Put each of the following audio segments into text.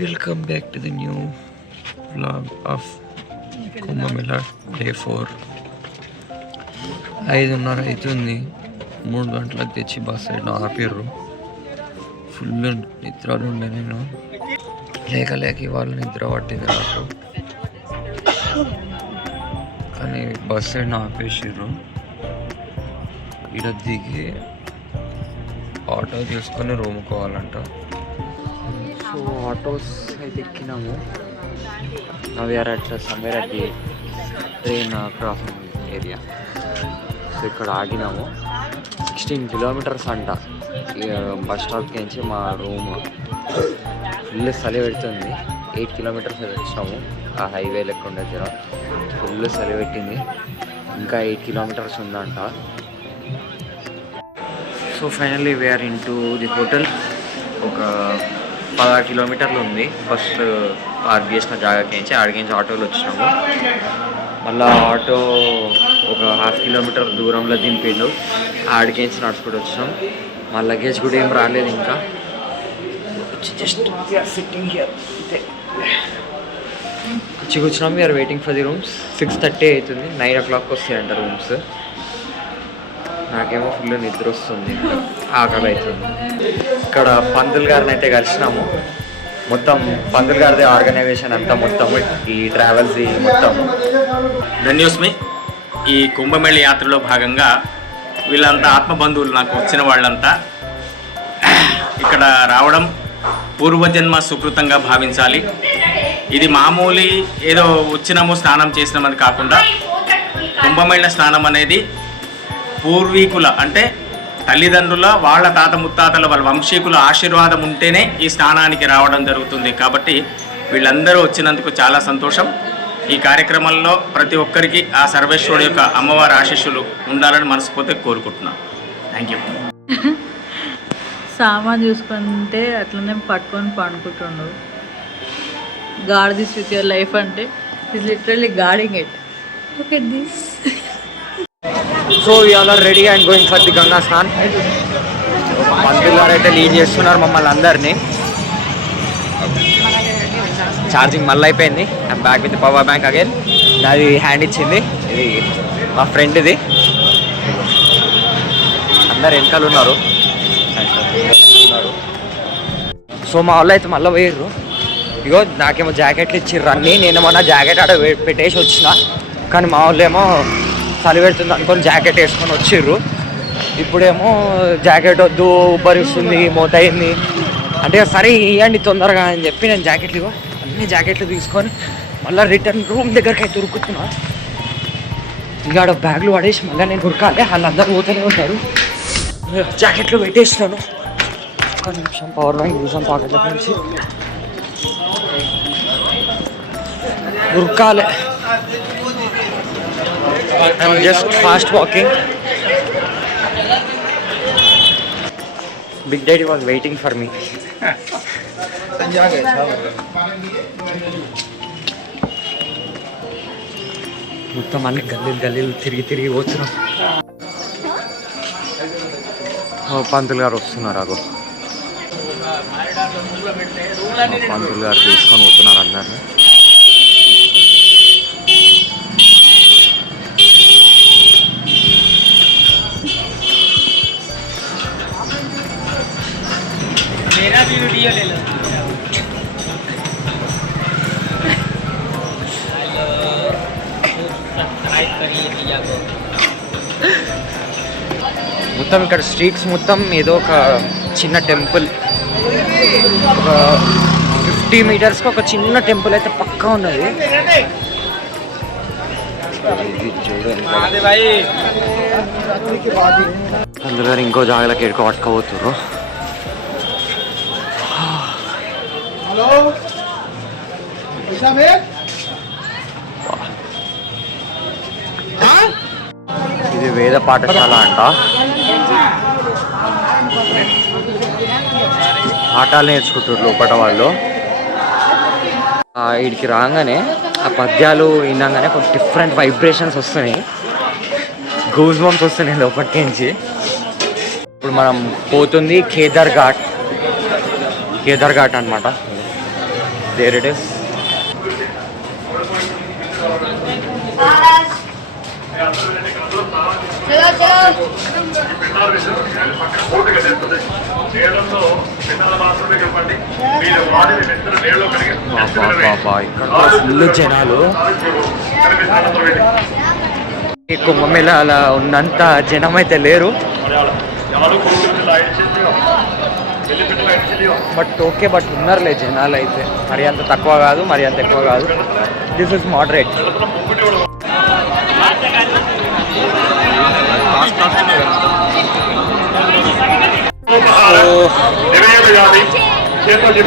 Welcome back to the new vlog of Kumbh Mela Day 4. 5:30 అవుతుంది. 3 గంటలకు తెచ్చి bus side ఆపారు. ఫుల్ నిద్రలు ఉండే నేను లేక ఇవాళ నిద్ర పట్టింది నాకు. కానీ బస్ సైడ్ ఆపేసారు. ఇక్కడ దిగి ఆటో తీసుకొని రూమ్ పోవాలంట. సో ఆటోస్ అయితే ఎక్కినాము. We're at somewhere at the train crossing area. So ఇక్కడ ఆగినాము. 16 కిలోమీటర్స్ అంట బస్ స్టాప్కి నుంచి మా రూమ్. ఫుల్ చలి పెడుతుంది. 8 కిలోమీటర్స్ వచ్చినాము. ఆ హైవే లెక్క ఉండే దగ్గర ఫుల్ చలి పెట్టింది. ఇంకా 8 కిలోమీటర్స్ ఉందంట. So finally we're into the hotel. ఒక 16 కిలోమీటర్లు ఉంది ఫస్ట్ పార్క్ చేసిన జాగాకి నుంచి. ఆడికించి ఆటోలో వచ్చినాము. మళ్ళీ ఆటో ఒక 1/2 కిలోమీటర్ దూరంలో దింపిండు. ఆడికించి నడుచుకుంటూ వచ్చినాం. మా లగేజ్ కూడా ఏం రాలేదు ఇంకా. జస్ట్ సిట్టింగ్ హియర్ వచ్చి కూర్చున్నాం. We're waiting for the rooms. 6:30 అవుతుంది. 9 o'clock వస్తాయంట రూమ్స్. నాకేమో ఫుల్ నిద్ర వస్తుంది, ఆకలి అవుతుంది. ఇక్కడ పంతులు గారిని అయితే కలిసినాము. మొత్తం పంతులు గారిది ఆర్గనైజేషన్ అంతా మొత్తం ఈ ట్రావెల్స్ మొత్తం. ధన్యోస్మి. ఈ కుంభమేళ యాత్రలో భాగంగా వీళ్ళంతా ఆత్మబంధువులు, నాకు వచ్చిన వాళ్ళంతా ఇక్కడ రావడం పూర్వజన్మ సుకృతంగా భావించాలి. ఇది మామూలు ఏదో వచ్చినాము స్నానం చేసినామని కాకుండా కుంభమేళ స్నానం అనేది పూర్వీకుల అంటే తల్లిదండ్రుల వాళ్ళ తాత ముత్తాతల వాళ్ళ వంశీకుల ఆశీర్వాదం ఉంటేనే ఈ స్నానానికి రావడం జరుగుతుంది. కాబట్టి వీళ్ళందరూ వచ్చినందుకు చాలా సంతోషం. ఈ కార్యక్రమంలో ప్రతి ఒక్కరికి ఆ సర్వేశ్వరుడు యొక్క అమ్మవారి ఆశీస్సులు ఉండాలని మనస్ఫూర్తిగా కోరుకుంటున్నాను. Thank you. సామాన్ చూసుకుంటే అట్లనే పట్టుకొని పండుకుంటుండు. Guard this with your life అంటే is literally guarding it. Look at this. So we're are ready and going for the Ganga snan. పంతులు గారు అయితే లీడ్ చేస్తున్నారు మమ్మల్ని అందరినీ. ఛార్జింగ్ మళ్ళీ అయిపోయింది. I'm back with power bank again. నాది హ్యాండ్ ఇచ్చింది, ఇది మా ఫ్రెండ్. ఇది అందరు వెనకాల ఉన్నారు. సో మా వాళ్ళు అయితే మళ్ళీ పోయారు. ఇగో నాకేమో జాకెట్లు ఇచ్చిర్రు అన్నీ. నేనేమన్నా జాకెట్ ఆడ పెట్టేసి వచ్చిన, కానీ మా వాళ్ళు ఏమో చలి పెడుతుంది అనుకొని జాకెట్ వేసుకొని వచ్చిర్రు. ఇప్పుడేమో జాకెట్ వద్దు, ఉబ్బరిస్తుంది, మోతయింది అంటే సరే ఇవ్వండి తొందరగా అని చెప్పి నేను జాకెట్లు అన్ని జాకెట్లు తీసుకొని మళ్ళీ రిటర్న్ రూమ్ దగ్గరికి అయితే ఉరుకుతున్నా. ఇంకా ఆడ బ్యాగ్లు పడేసి మళ్ళీ నేను ఉరకాలి. వాళ్ళందరూ పోతూనే ఉంటారు. జాకెట్లు పెట్టేసినాను. ఒక నిమిషం పవర్ బ్యాంక్ చూసాం పాకెట్ల నుంచి ఉరకాలి. I'm just fast walking. Big Daddy was waiting for me. మొత్తం అన్ని గల్లీలు తిరిగి పోతున్నాం. పంతులు గారు వస్తున్నారు. అగో పంతులు గారు తీసుకొని పోతున్నారు అందరినీ. మొత్తం ఇక్కడ స్ట్రీట్స్ మొత్తం ఏదో ఒక చిన్న టెంపుల్. ఒక 50 మీటర్స్కి ఒక చిన్న టెంపుల్ అయితే పక్కా ఉన్నది. అందులో ఇంకో జాగాలకి ఎడుకో పట్టుకోబోతుర్రు. ఇది వేద పాఠశాల అంట. పాఠాలు నేర్చుకుంటారు లోపల వాళ్ళు. వీడికి రాగానే ఆ పద్యాలు వినగానే ఒక డిఫరెంట్ వైబ్రేషన్స్ వస్తున్నాయి. గూస్ బంప్స్ వస్తున్నాయి లోపలికి నుంచి. ఇప్పుడు మనం పోతుంది కేదార్ ఘాట్ అనమాట. There it is. ఫుల్ జనాలు. ఈ కుంభమేళ అలా ఉన్నంత జనం అయితే లేరు, బట్ ఓకే, బట్ ఉన్నారులే జనాలు అయితే. మరి అంత తక్కువ కాదు, మరి అంత ఎక్కువ కాదు. This is moderate.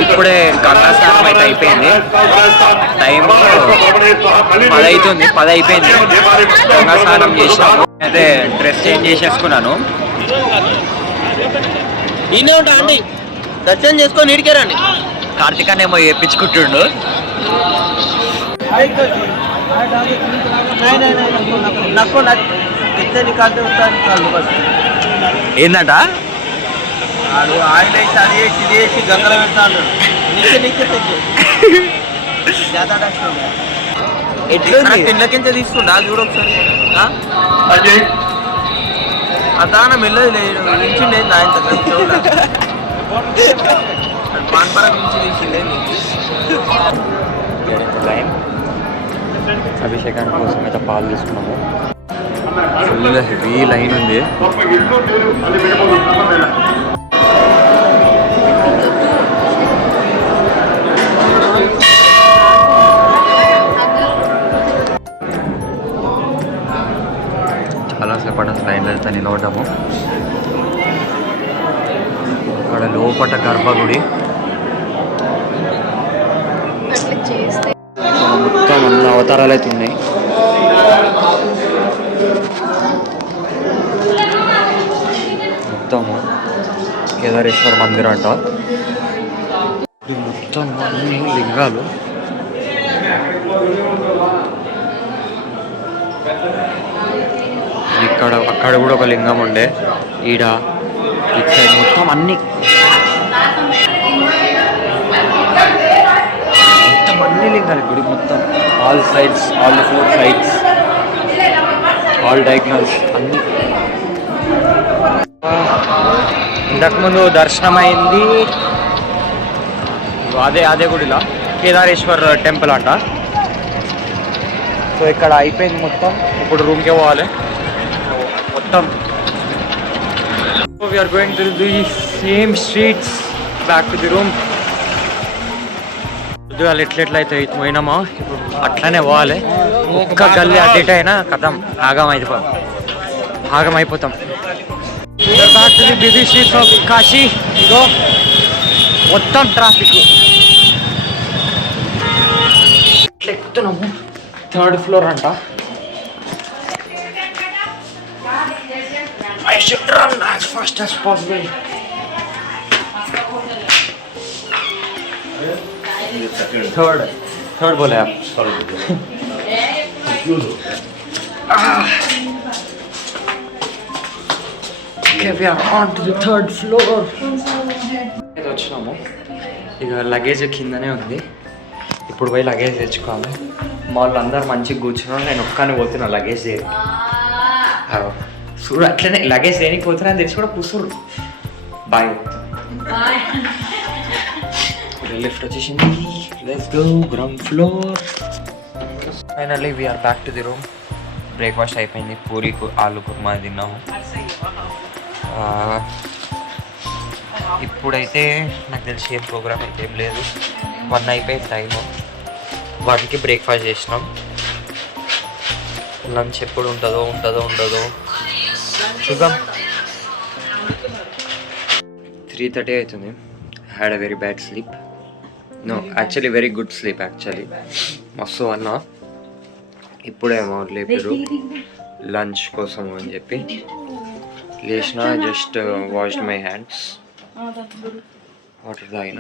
ఇప్పుడే గంగా స్నానం అయితే అయిపోయింది. టైం 10 అవుతుంది, 10 అయిపోయింది. గంగా స్నానం చేసినాము. అయితే డ్రెస్ చేంజ్ చేసేసుకున్నాను. ఈయనే ఉంటా అండి, దర్శనం చేసుకొని నీడికే రండి. కార్తీకానేమో వేయించుకుంటుండు. ఏందంట ఆయిల్ వేసి అది వేసి ఇది వేసి గంగలో పెడతాడు. ఎట్లా పిల్లకించ తీసుకుంటా చూడు ఒకసారి. అదాన మెల్లది లేదు నించిండే ఆయన చూడ పాన్పర నుంచి తీసిండే. అభిషేకానికి కోసం అయితే పాలు తీసుకున్నాము. ఫుల్ హెవీ లైన్ ఉంది. చాలాసేపటి లైన్లో అయితే నిలబడ్డాము. అక్కడ లోపట గర్భగుడి. మొత్తం అన్ని అవతారాలు అయితే ఉన్నాయి. మొత్తము కేదారేశ్వర మందిరం అంట. మొత్తం అన్ని లింగాలు. ఇక్కడ అక్కడ కూడా ఒక లింగం ఉండే. ఈడ ఇటు సైడ్ మొత్తం అన్ని లింగాలు. గుడి మొత్తం all sides, all 4 sides, all diagonals అన్ని. ఇంతకుముందు దర్శనం అయింది అదే గుడిలో, కేదారేశ్వర్ టెంపుల్ అంట. సో ఇక్కడ అయిపోయింది మొత్తం. ఇప్పుడు రూమ్కే పోవాలి మొత్తం. We're going to the same streets back to the room. వాళ్ళు ఎట్లయితే పోయినామో ఇప్పుడు అట్లనే పోవాలి. ఒక్క గల్లీ అటు ఇటు అయినా కథం ఆగమైపోతాం. Back to the busy streets of Kashi. ఇగో మొత్తం ట్రాఫిక్. ఎక్కుతున్నాము. 3rd floor అంట. I should run as fast as possible. Third बोले आप. Sorry. Okay, we are on to the 3rd floor. వచ్చినాము. ఇక లగేజ్ కిందనే ఉంది. ఇప్పుడు పోయి లగేజ్ తెచ్చుకోవాలి. వాళ్ళు అందరు మంచిగా కూర్చున్నాను, నేను ఒక్కనే పోతున్నా లగేజ్ దేని. చూడు అట్లనే లగేజ్ దేనికి పోతున్నా అని తెలిసి కూడా కూర్చోరు. బాయ్. లిఫ్ట్ వచ్చేసింది. Let's go ground floor. Finally we're back to the room. Breakfast అయిపోయింది. పూరి ఆలు కుర్మా తిన్నాము. ఇప్పుడైతే నాకు తెలిసి ఏం ప్రోగ్రామ్ అయితే ఏం లేదు. 1 అయిపోయింది టైము. 1కి బ్రేక్ఫాస్ట్ చేసినాం. లంచ్ ఎప్పుడు ఉంటుందో చూద్దాం. 3:30 అవుతుంది. Had a very bad sleep. No actually very good sleep actually. మస్తు అన్నా. ఇప్పుడేమో లేపారు లంచ్ కోసం అని చెప్పి లేచిన. Just washed my hands, water తాగిన.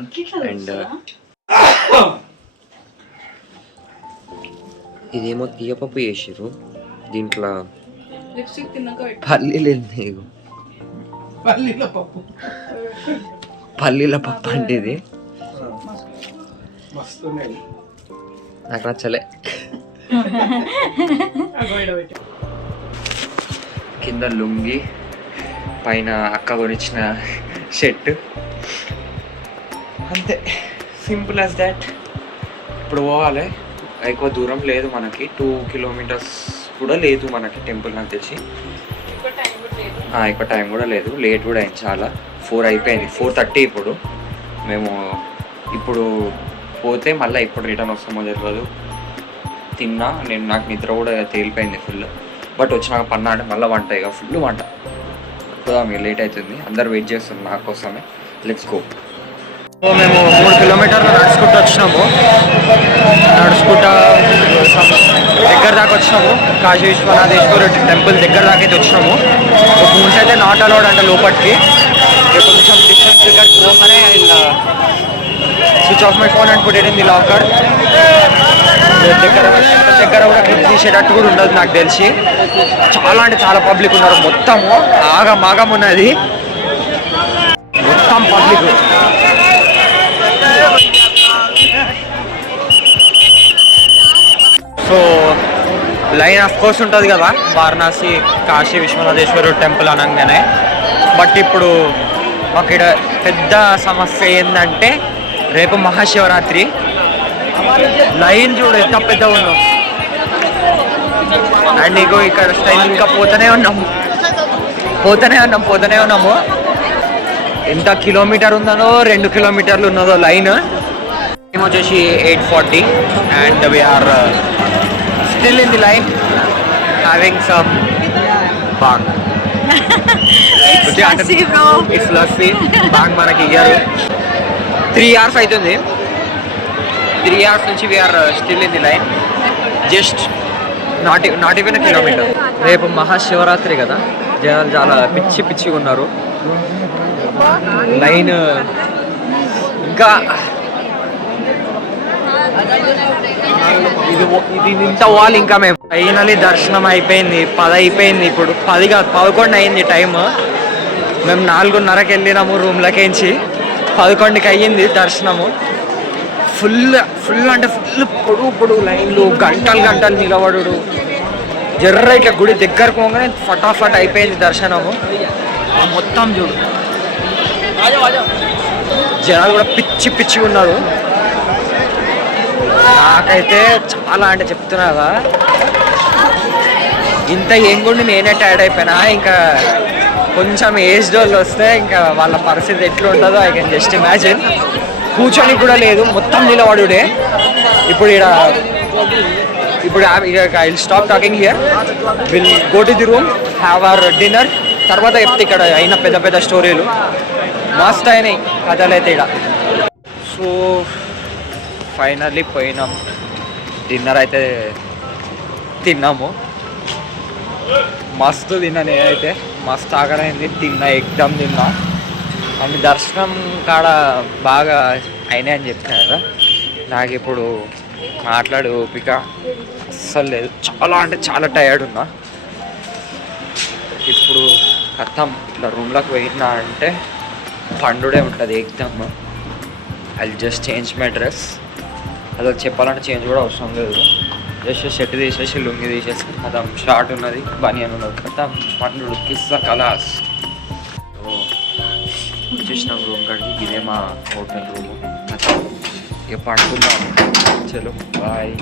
అండ్ ఇదేమో తీయపప్పు చేసిర్రు. దీంట్లో పల్లీల పప్పు అంటే ఇది నాకు నచ్చలే. కింద లుంగి, పైన అక్క కొనిచ్చిన షర్ట్, అంతే, సింపుల్ యాజ్ దాట్. ఇప్పుడు పోవాలి. ఎక్కువ దూరం లేదు మనకి, 2 కిలోమీటర్స్ కూడా లేదు మనకి టెంపుల్ నాకు తెలిసి. ఎక్కువ టైం కూడా లేదు, లేట్ కూడా అయింది చాలా. 4 అయిపోయింది, 4:30 ఇప్పుడు. మేము ఇప్పుడు పోతే మళ్ళీ ఇప్పుడు రిటర్న్ వస్తామో తెలియదు. తిన్నా నేను, నాకు నిద్ర కూడా తేలిపోయింది ఫుల్. బట్ వచ్చినాక పన్నా అంటే మళ్ళీ వంట, ఇక ఫుల్ వంట. ఇప్పుడు మీకు లేట్ అవుతుంది, అందరు వెయిట్ చేస్తున్నారు నా కోసమే. Let's go. సో మేము 3 కిలోమీటర్లు నడుచుకుంటూ వచ్చినాము. నడుచుకుంటా దగ్గర దాకా వచ్చినాము. కాశీ విశ్వనాథేశ్వర టెంపుల్ దగ్గర దాకా అయితే వచ్చినాము. ఒక ఫోన్స్ అయితే నాట్ అలౌడ్ అంటే లోపలికి. కొంచెం డిస్టెన్స్ దగ్గరికి పోగానే ఇలా switch off my phone and put it in the locker. దగ్గర కూడా క్లిప్ తీసేటట్టు కూడా ఉండదు నాకు తెలిసి. చాలా అంటే చాలా పబ్లిక్ ఉన్నారు. మొత్తము ఆగం ఉన్నది, మొత్తం public. So line of course ఉంటుంది కదా వారణాసి కాశీ విశ్వనాథేశ్వర టెంపుల్ అనగానే. బట్ ఇప్పుడు మాకు ఇక్కడ పెద్ద సమస్య ఏంటంటే రేపు మహాశివరాత్రి. లైన్ చూడు ఎంత పెద్దగా ఉన్నాం. అండ్ నీకు ఇక్కడ స్టైల్ ఇంకా పోతూనే ఉన్నాము. ఎంత కిలోమీటర్ ఉందనో, 2 కిలోమీటర్లు ఉన్నదో లైన్. టైం వచ్చేసి 8:40 and we're still in the line having some bhang. It's lassi. Bhang మనకి ఇయ్యారు. 3 hours అవుతుంది. 3 hours నుంచి we're still in the line. Just not even kilometre. రేపు మహాశివరాత్రి కదా, జనాలు చాలా పిచ్చిగా ఉన్నారు. లైన్ ఇంకా ఇది ఇంత వాళ్ళు ఇంకా మేము ఫైనలీ దర్శనం అయిపోయింది. 10 అయిపోయింది. ఇప్పుడు 10 కాదు 11 అయింది టైమ్. మేము 4:30కి వెళ్ళినాము రూమ్లకేంచి. 11కి అయ్యింది దర్శనము. ఫుల్ అంటే ఫుల్ పొడుగు లైన్లు, గంటలు నిలబడు. జర్ర ఇట్లా గుడి దగ్గరకు పోగానే ఫటాఫట్ అయిపోయింది దర్శనము. మొత్తం చూడు, జనాలు కూడా పిచ్చిగా ఉన్నారు. నాకైతే చాలా అంటే చెప్తున్నా కదా, ఇంత ఏంగుండి నేనే టైర్డ్ అయిపోయినా. ఇంకా కొంచెం ఏజ్డ్ వాళ్ళు వస్తే ఇంకా వాళ్ళ పరిస్థితి ఎట్లా ఉంటుందో ఐ కెన్ జస్ట్ ఇమాజిన్. కూర్చొని కూడా లేదు, మొత్తం నిలబడుడే. ఇప్పుడు I will stop talking here, will go to the room, have our dinner. తర్వాత చెప్తే ఇక్కడ అయిన పెద్ద స్టోరీలు మస్త్ అయినాయి కథలు అయితే ఇక్కడ. సో ఫైనల్లీ పోయినాం, డిన్నర్ అయితే తిన్నాము. మస్తు తిన్నా నేనైతే, మస్తు ఆకరైంది. ఎగ్దమ్ తిన్నా. అండ్ దర్శనం కాడ బాగా అయినాయి అని చెప్పిన కదా, నాకు ఇప్పుడు మాట్లాడే ఓపిక అస్సలు లేదు. చాలా అంటే చాలా టైర్డ్ ఉన్నా. ఇప్పుడు కథం ఇట్లా రూమ్లోకి పోయినా అంటే పండుడే ఉంటుంది ఎగ్దమ్. I just change my dress. అసలు చెప్పాలంటే చేంజ్ కూడా అవసరం లేదు. జస్ట్ షర్ట్ తీసేసి లుంగి తీసేసి కథం షార్ట్ ఉన్నది, బనియన్ ఉన్నది, కథం పండు కిస్సా కలాస్. వచ్చేసినాం రూమ్ కాడికి. ఇదే మా హోటల్ రూము. ఇక పండుకుందాం. చలో బాయ్.